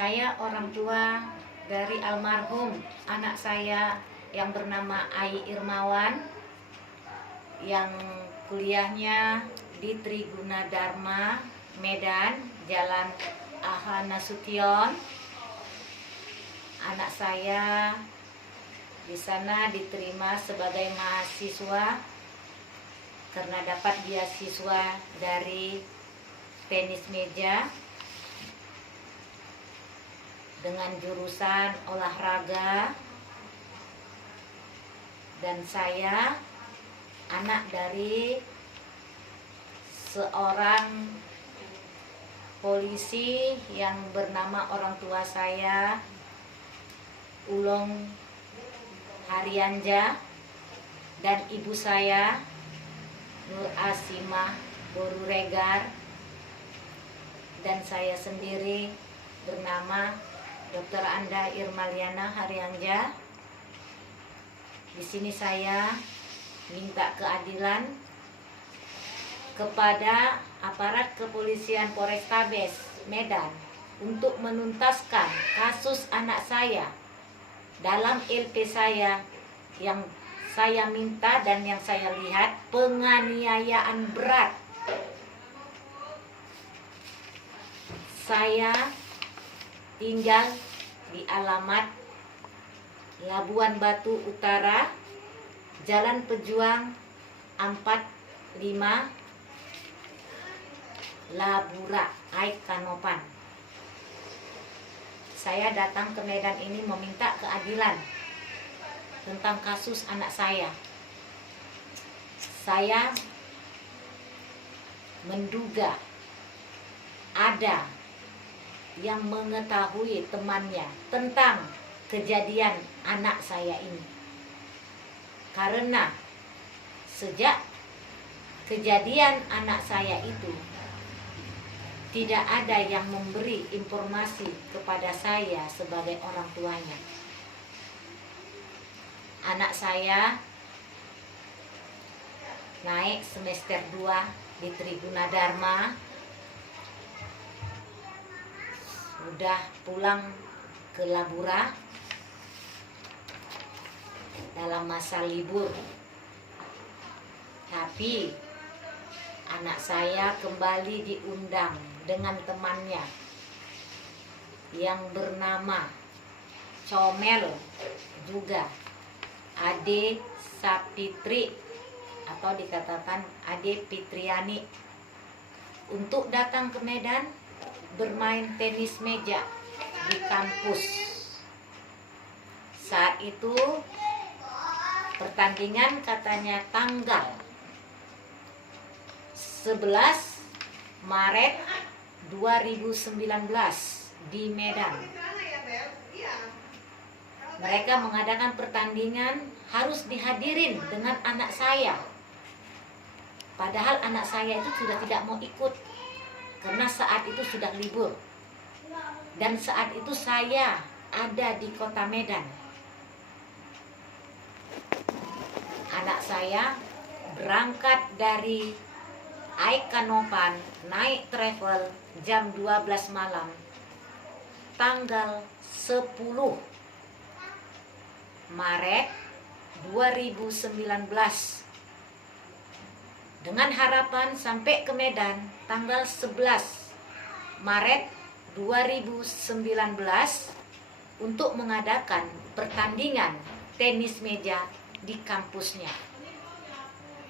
Saya orang tua dari almarhum anak saya yang bernama Ai Irmawan, yang kuliahnya di Triguna Dharma, Medan, Jalan Aha Nasution. Anak saya di sana diterima sebagai mahasiswa karena dapat beasiswa dari tenis meja dengan jurusan olahraga, dan saya anak dari seorang polisi yang bernama orang tua saya Ulong Haryanja, dan ibu saya Nur Asimah Boruregar, dan saya sendiri bernama Dr. Anda Irmaliana Haryanja. Di sini saya minta keadilan kepada aparat kepolisian Polrestabes Medan untuk menuntaskan kasus anak saya dalam LP saya yang saya minta dan yang saya lihat penganiayaan berat. Saya tinggal di alamat Labuan Batu Utara, Jalan Pejuang 45, Labura, Aikanopan. Saya datang ke Medan ini meminta keadilan tentang kasus anak saya. Saya menduga ada yang mengetahui temannya tentang kejadian anak saya ini. Karena sejak kejadian anak saya itu tidak ada yang memberi informasi kepada saya sebagai orang tuanya. Anak saya naik semester 2 di Triguna Dharma, sudah pulang ke Labura dalam masa libur. Tapi anak saya kembali diundang dengan temannya yang bernama Comel, juga Ade Sapitri atau dikatakan Ade Fitriani, untuk datang ke Medan bermain tenis meja di kampus. Saat itu pertandingan katanya tanggal 11 Maret 2019 di Medan. Mereka mengadakan pertandingan harus dihadirin dengan anak saya. Padahal anak saya itu sudah tidak mau ikut karena saat itu sudah libur. Dan saat itu saya ada di kota Medan. Anak saya berangkat dari Aikanopan naik travel jam 12 malam tanggal 10 Maret 2019 dengan harapan sampai ke Medan tanggal 11 Maret 2019 untuk mengadakan pertandingan tenis meja di kampusnya.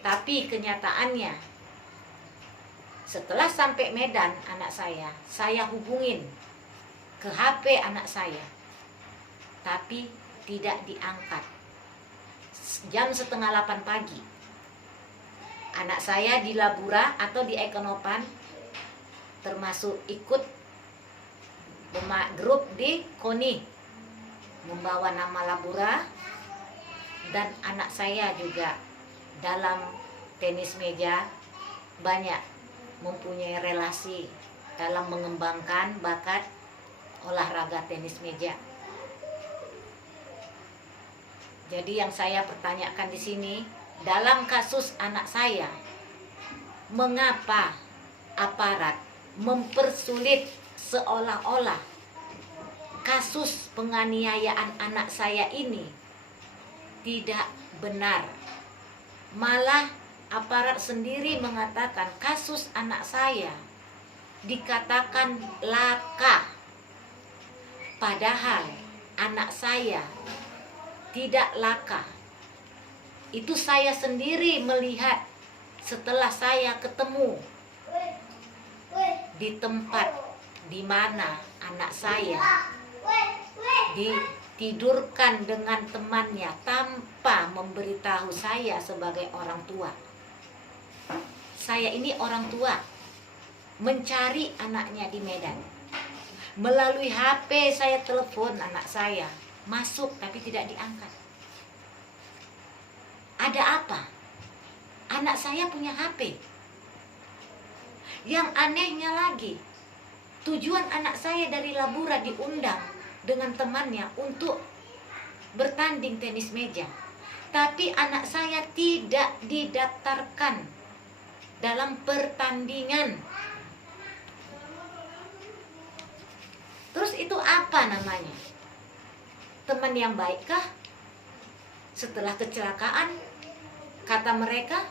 Tapi kenyataannya setelah sampai Medan anak saya hubungin ke HP anak saya, tapi tidak diangkat. Jam setengah 8 pagi, anak saya di Labura atau di Aikanopan, termasuk ikut grup di KONI, membawa nama Labura, dan anak saya juga dalam tenis meja banyak mempunyai relasi dalam mengembangkan bakat olahraga tenis meja. Jadi yang saya pertanyakan di sini, dalam kasus anak saya, mengapa aparat mempersulit seolah-olah kasus penganiayaan anak saya ini tidak benar. Malah aparat sendiri mengatakan kasus anak saya dikatakan laka. Padahal anak saya tidak laka. Itu saya sendiri melihat setelah saya ketemu di tempat di mana anak saya ditidurkan dengan temannya tanpa memberitahu saya sebagai orang tua. Saya ini orang tua mencari anaknya di Medan. Melalui HP saya telepon anak saya, masuk tapi tidak diangkat. Ada apa? Anak saya punya HP. Yang anehnya lagi, tujuan anak saya dari Labura diundang dengan temannya untuk bertanding tenis meja. Tapi anak saya tidak didaftarkan dalam pertandingan. Terus itu apa namanya? Teman yang baikkah? Setelah kecelakaan, kata mereka,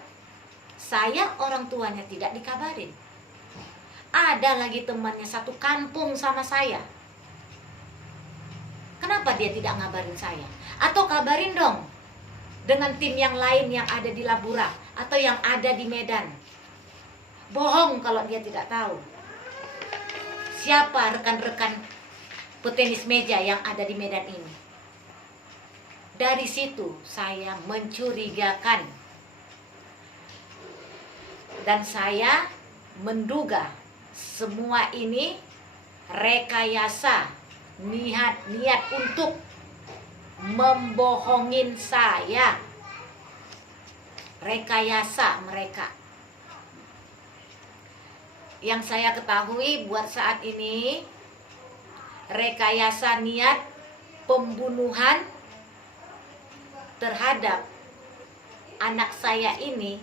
saya orang tuanya tidak dikabarin. Ada lagi temannya satu kampung sama saya. Kenapa dia tidak ngabarin saya? Atau kabarin dong dengan tim yang lain yang ada di Labura atau yang ada di Medan. Bohong kalau dia tidak tahu. Siapa rekan-rekan petenis meja yang ada di Medan ini? Dari situ saya mencurigakan. Dan saya menduga semua ini rekayasa, niat untuk membohongin saya. Rekayasa mereka. Yang saya ketahui buat saat ini, rekayasa niat pembunuhan terhadap anak saya ini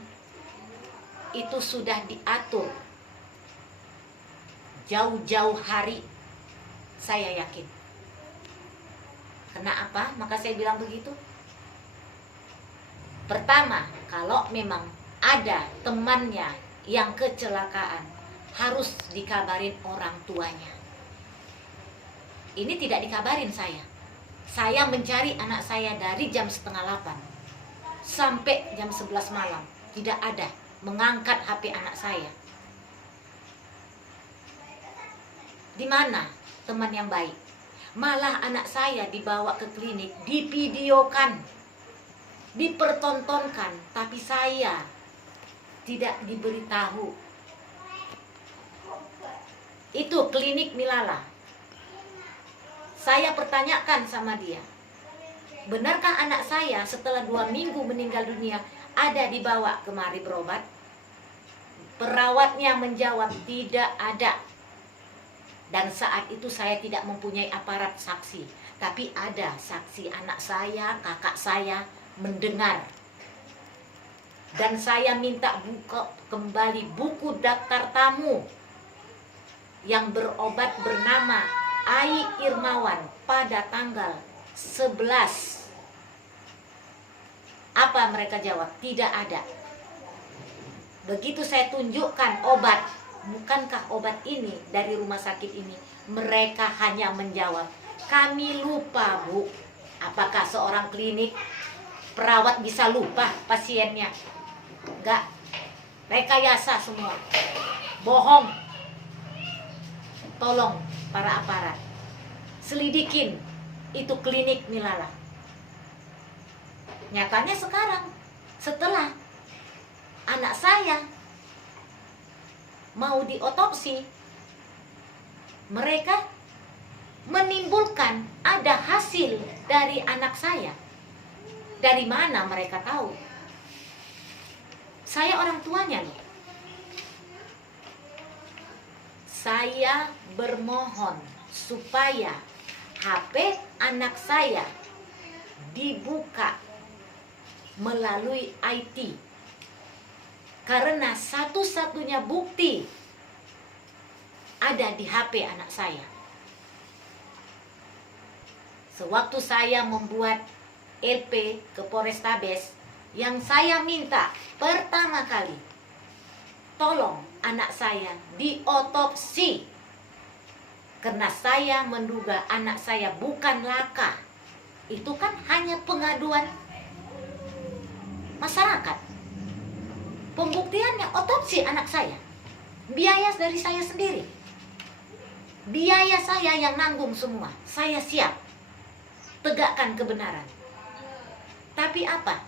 itu sudah diatur jauh-jauh hari, saya yakin. Kenapa? Maka saya bilang begitu. Pertama, kalau memang ada temannya yang kecelakaan, harus dikabarin orang tuanya. Ini tidak dikabarin saya. Saya mencari anak saya dari jam 7:30 sampai jam 11 malam. Tidak ada mengangkat HP anak saya. Di mana teman yang baik? Malah anak saya dibawa ke klinik, divideokan, dipertontonkan, tapi saya tidak diberitahu. Itu klinik Milala. Saya pertanyakan sama dia, benarkah anak saya setelah 2 minggu meninggal dunia ada dibawa kemari berobat? Perawatnya menjawab tidak ada. Dan saat itu saya tidak mempunyai aparat saksi, tapi ada saksi anak saya, kakak saya mendengar. Dan saya minta buka kembali buku daftar tamu yang berobat bernama Ai Irmawan pada tanggal 11. Apa mereka jawab? Tidak ada. Begitu saya tunjukkan obat, bukankah obat ini dari rumah sakit ini? Mereka hanya menjawab, kami lupa, Bu. Apakah seorang klinik perawat bisa lupa pasiennya? Enggak. Rekayasa semua. Bohong. Tolong para aparat, selidikin itu klinik Milala. Nyatanya sekarang, setelah anak saya mau diotopsi, mereka menimbulkan ada hasil dari anak saya. Dari mana mereka tahu? Saya orang tuanya loh. Saya bermohon supaya HP anak saya dibuka melalui IT. Karena satu-satunya bukti ada di HP anak saya. Sewaktu saya membuat LP ke Polrestabes, yang saya minta pertama kali, tolong anak saya diotopsi. Karena saya menduga anak saya bukan laka. Itu kan hanya pengaduan masyarakat. Pembuktiannya otopsi anak saya. Biaya dari saya sendiri. Biaya saya yang nanggung semua. Saya siap tegakkan kebenaran. Tapi apa?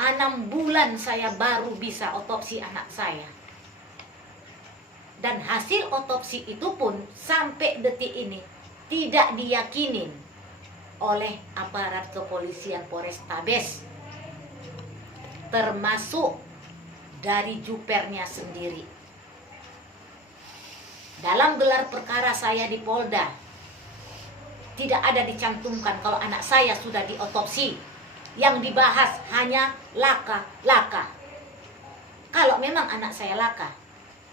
6 bulan saya baru bisa otopsi anak saya. Dan hasil otopsi itu pun sampai detik ini tidak diyakinin oleh aparat kepolisian Polrestabes, termasuk dari jupernya sendiri. Dalam gelar perkara saya di Polda, tidak ada dicantumkan kalau anak saya sudah diotopsi. Yang dibahas hanya laka. Kalau memang anak saya laka,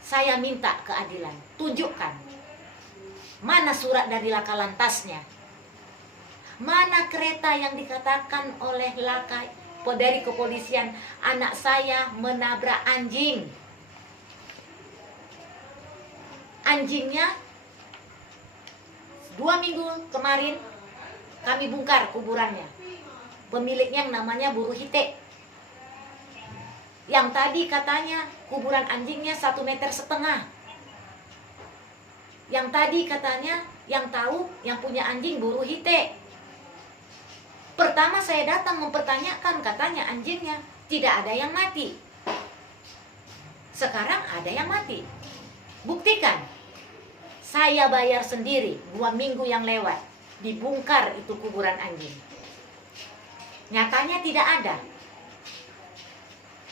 saya minta keadilan. Tunjukkan. Mana surat dari laka lantasnya? Mana kereta yang dikatakan oleh laka dari kepolisian anak saya menabrak anjing? Anjingnya 2 minggu kemarin kami bongkar kuburannya. Pemiliknya yang namanya Buruh Hite. Yang tadi katanya kuburan anjingnya 1,5 meter. Yang tadi katanya yang tahu yang punya anjing Buruh Hite. Pertama saya datang mempertanyakan, katanya anjingnya tidak ada yang mati. Sekarang ada yang mati. Buktikan. Saya bayar sendiri 2 minggu yang lewat. Dibongkar itu kuburan anjing. Nyatanya tidak ada.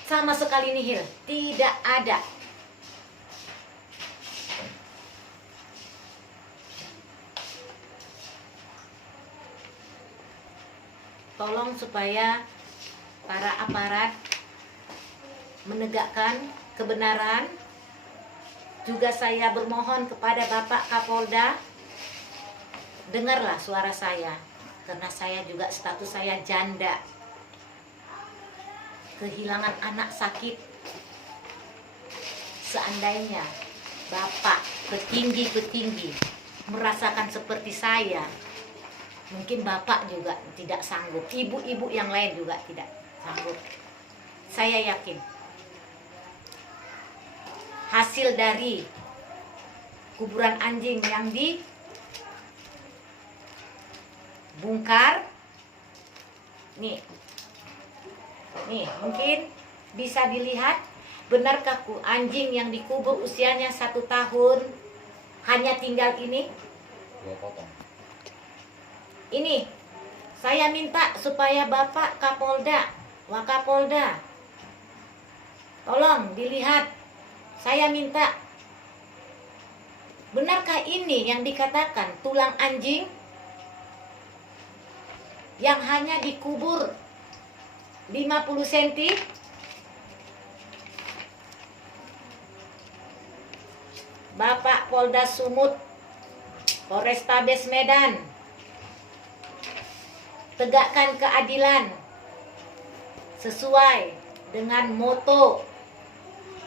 Sama sekali nihil. Tidak ada. Tolong supaya para aparat menegakkan kebenaran. Juga saya bermohon kepada Bapak Kapolda, dengarlah suara saya, karena saya juga status saya janda, kehilangan anak sakit. Seandainya Bapak petinggi-petinggi merasakan seperti saya, mungkin Bapak juga tidak sanggup, ibu-ibu yang lain juga tidak sanggup. Saya yakin hasil dari kuburan anjing yang dibongkar, nih mungkin bisa dilihat, benarkah anjing yang dikubur usianya 1 tahun hanya tinggal ini? 2 potong. Ini saya minta supaya Bapak Kapolda, Wakapolda, tolong dilihat. Saya minta, benarkah ini yang dikatakan tulang anjing yang hanya dikubur 50 cm? Bapak Polda Sumut, Polrestabes Medan, tegakkan keadilan sesuai dengan moto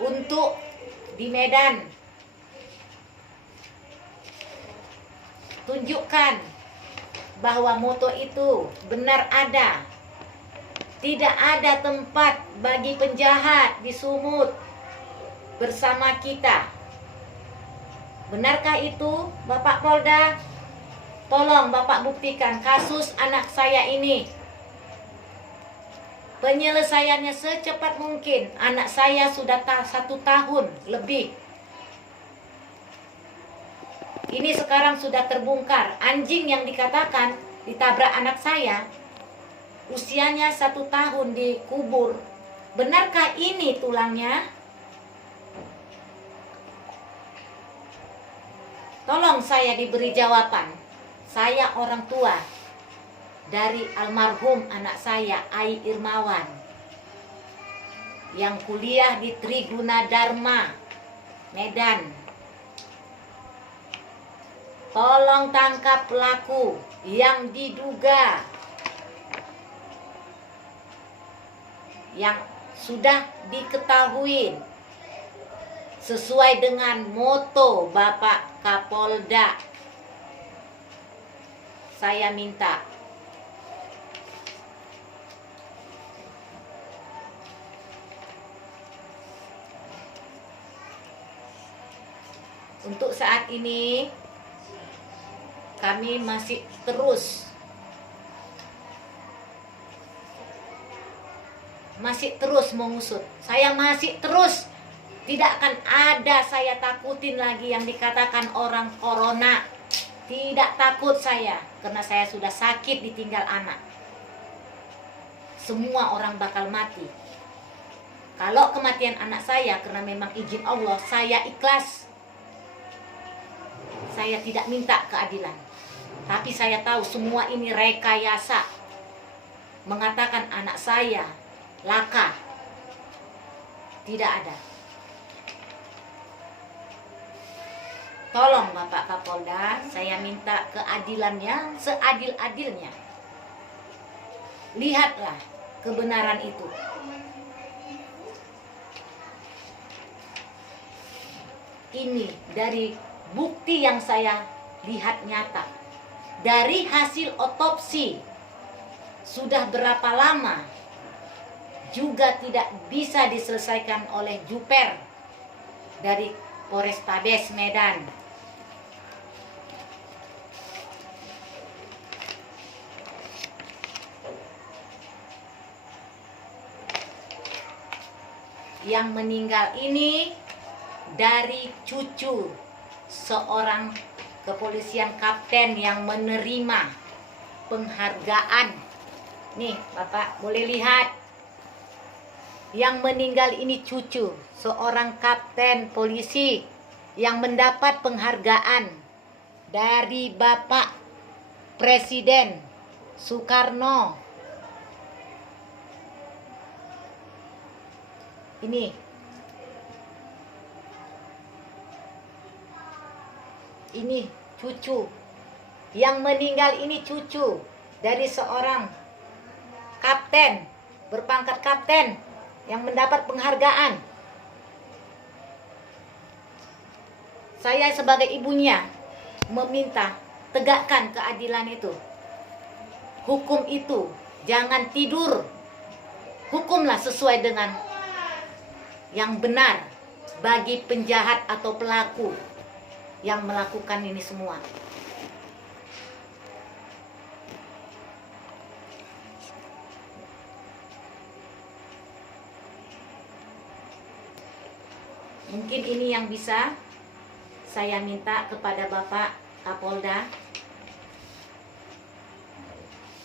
untuk di Medan. Tunjukkan bahwa moto itu benar ada. Tidak ada tempat bagi penjahat di Sumut bersama kita. Benarkah itu, Bapak Polda? Tolong Bapak buktikan kasus anak saya ini. Penyelesaiannya secepat mungkin. Anak saya sudah 1 tahun lebih. Ini sekarang sudah terbongkar. Anjing yang dikatakan ditabrak anak saya, usianya 1 tahun dikubur. Benarkah ini tulangnya? Tolong saya diberi jawaban. Saya orang tua dari almarhum anak saya, Ai Irmawan, yang kuliah di Triguna Dharma, Medan. Tolong tangkap pelaku yang diduga, yang sudah diketahui sesuai dengan moto Bapak Kapolda. Saya minta untuk saat ini kami masih terus mengusut. Saya masih terus, tidak akan ada saya takutin lagi yang dikatakan orang corona. Tidak takut saya, karena saya sudah sakit ditinggal anak. Semua orang bakal mati. Kalau kematian anak saya karena memang izin Allah, saya ikhlas. Saya tidak minta keadilan. Tapi saya tahu semua ini rekayasa. Mengatakan anak saya laka. Tidak ada. Tolong Bapak Kapolda, saya minta keadilannya seadil-adilnya. Lihatlah kebenaran itu. Ini dari bukti yang saya lihat nyata. Dari hasil otopsi, sudah berapa lama juga tidak bisa diselesaikan oleh Juper dari Polrestabes Medan. Yang meninggal ini dari cucu seorang kepolisian kapten yang menerima penghargaan. Nih Bapak boleh lihat, yang meninggal ini cucu seorang kapten polisi yang mendapat penghargaan dari Bapak Presiden Soekarno. Ini cucu yang meninggal, ini cucu dari seorang kapten berpangkat kapten yang mendapat penghargaan. Saya sebagai ibunya meminta tegakkan keadilan itu. Hukum itu jangan tidur. Hukumlah sesuai dengan yang benar bagi penjahat atau pelaku yang melakukan ini semua. Mungkin ini yang bisa saya minta kepada Bapak Kapolda.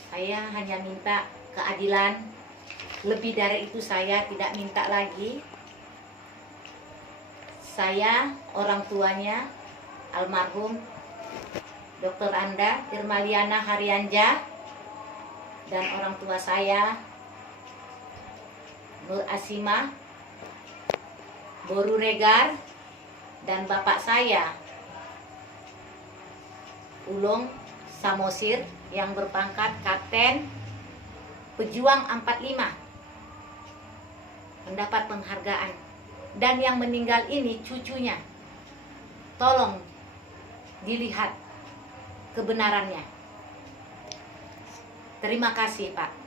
Saya hanya minta keadilan. Lebih dari itu saya tidak minta lagi. Saya orang tuanya almarhum Dr. Anda Irmaliana Haryanja dan orang tua saya Nur Asima Boru Regar dan bapak saya Ulung Samosir yang berpangkat Kapten Pejuang 45 mendapat penghargaan, dan yang meninggal ini cucunya. Tolong dilihat kebenarannya. Terima kasih Pak.